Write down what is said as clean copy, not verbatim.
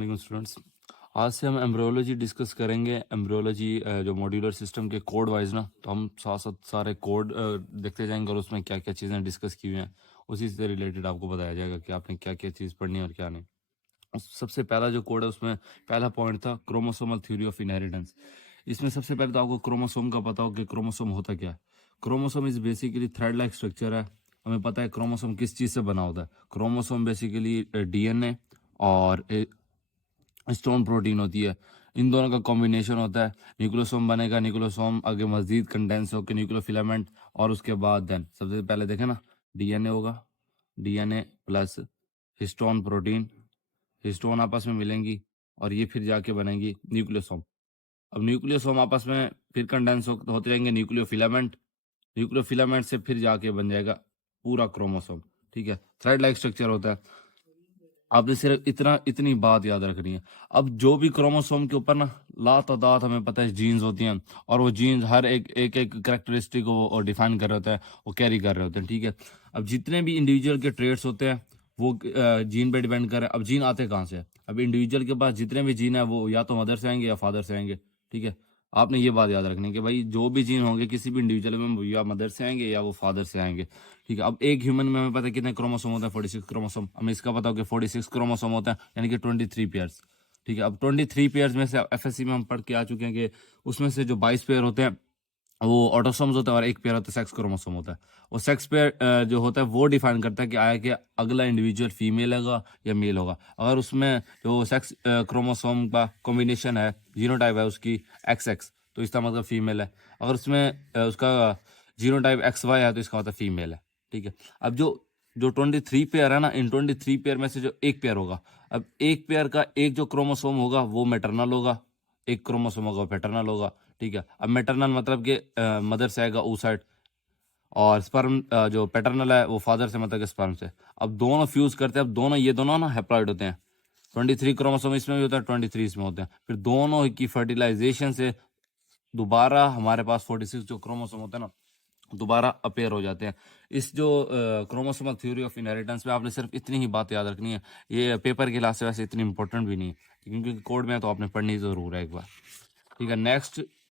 वालेकुम स्टूडेंट्स। आज से हम एम्ब्रियोलॉजी डिस्कस करेंगे। एम्ब्रियोलॉजी जो मॉड्यूलर सिस्टम के कोड वाइज ना, तो हम साथ साथ सारे कोड देखते जाएंगे और उसमें क्या क्या चीज़ें डिस्कस की हुई हैं उसी से रिलेटेड आपको बताया जाएगा कि आपने क्या क्या चीज़ पढ़नी है और क्या नहीं। सबसे पहला जो कोड है उसमें पहला पॉइंट था क्रोमोसोमल थ्योरी ऑफ इनहेरिटेंस। इसमें सबसे पहले तो आपको क्रोमोसोम का पता हो कि क्रोमोसोम होता क्या है। Chromosome is basically thread like structure है। हमें पता है क्रोमोसोम किस चीज़ से बना होता है। क्रोमोसोम बेसिकली डीएनए और स्टोन प्रोटीन होती है। इन दोनों का कॉम्बिनेशन होता है, न्यूक्लियोसोम बनेगा। न्यूक्लियोसोम आगे मजीद कंडेंस होकर न्यूक्लियोफिलामेंट, और उसके बाद देन सबसे पहले देखें ना, डीएनए होगा, DNA plus histone protein, histone आपस में मिलेंगी और ये फिर जाके बनेंगी न्यूक्लियोसोम। अब न्यूक्लियोसोम आपस में फिर कंडेंस होते रहेंगे न्यूक्लियोफिलामेंट, न्यूक्लियोफिलामेंट से फिर जाके बन जाएगा पूरा क्रोमोसोम। ठीक है, थ्रेड लाइक स्ट्रक्चर होता है। आपने सिर्फ इतनी बात याद रखनी है। अब जो भी क्रोमोसोम के ऊपर ना लातादाद हमें पता है जीन्स होती हैं, और वो जीन्स हर एक करेक्टरिस्टिक को डिफाइन कर रहे होते हैं, वो कैरी कर रहे होते हैं। ठीक है, अब जितने भी इंडिविजुअल के ट्रेड्स होते हैं वो जीन पे डिपेंड कर रहे हैं। अब जीन आते कहाँ से है? अब इंडिविजुअल के पास जितने भी जीन है वो या तो मदर से आएंगे या फादर से आएंगे। ठीक है, आपने ये बात याद रखनी है कि भाई जो भी जीन होंगे किसी भी इंडिविजुअल में, वो या मदर से आएंगे या वो फादर से आएंगे। ठीक है, अब एक ह्यूमन में हमें पता है कितने क्रोमोसोम होता है, 46 क्रोमोसोम। हमें इसका पता हो कि 46 क्रोमोसोम होता है, यानी कि 23 पेयर्स। ठीक है, अब 23 पेयर्स में से एफएससी में हम पढ़ के आ चुके हैं कि उसमें से जो 22 पेयर होते हैं वो ऑटोसोम्स होता है और एक पेयर होता है सेक्स क्रोमोसोम होता है। वो सेक्स पेयर जो होता है वो डिफाइन करता है कि आया कि अगला इंडिविजुअल फीमेल होगा या मेल होगा। अगर उसमें जो सेक्स क्रोमोसोम का कॉम्बिनेशन है, जीनोटाइप है उसकी एक्स एक्स, तो इसका मतलब फीमेल है। अगर उसमें उसका जीनोटाइप एक्स वाई है तो इसका मतलब फीमेल है। ठीक है, अब जो जो 23 पेयर है ना, इन 23 पेयर में से जो एक पेयर होगा, अब एक पेयर का एक जो क्रोमोसोम होगा वो मैटरनल होगा, एक क्रोमोसोम होगा वो पैटर्नल होगा। ठीक है, अब मैटरनल मतलब कि मदर से आएगा ओ साइड, और स्पर्म जो पैटर्नल है वो फादर से, मतलब कि स्पर्म से। अब दोनों फ्यूज करते हैं, अब दोनों ये दोनों ना हैप्लॉइड होते हैं। 23 क्रोमोसोम इसमें भी होता है, 23 इसमें होते हैं। फिर दोनों की फर्टिलाइजेशन से दोबारा हमारे पास 46 जो क्रोमोसोम होते हैं ना, दोबारा अपेयर हो जाते हैं। इस जो क्रोमोसोमल थ्योरी ऑफ इनहेरिटेंस में आपने सिर्फ इतनी ही बात याद रखनी है। ये पेपर के लिहाज से वैसे इतनी इंपॉर्टेंट भी नहीं है, क्योंकि कोड में है तो आपने पढ़नी जरूर है एक बार। ठीक है, नेक्स्ट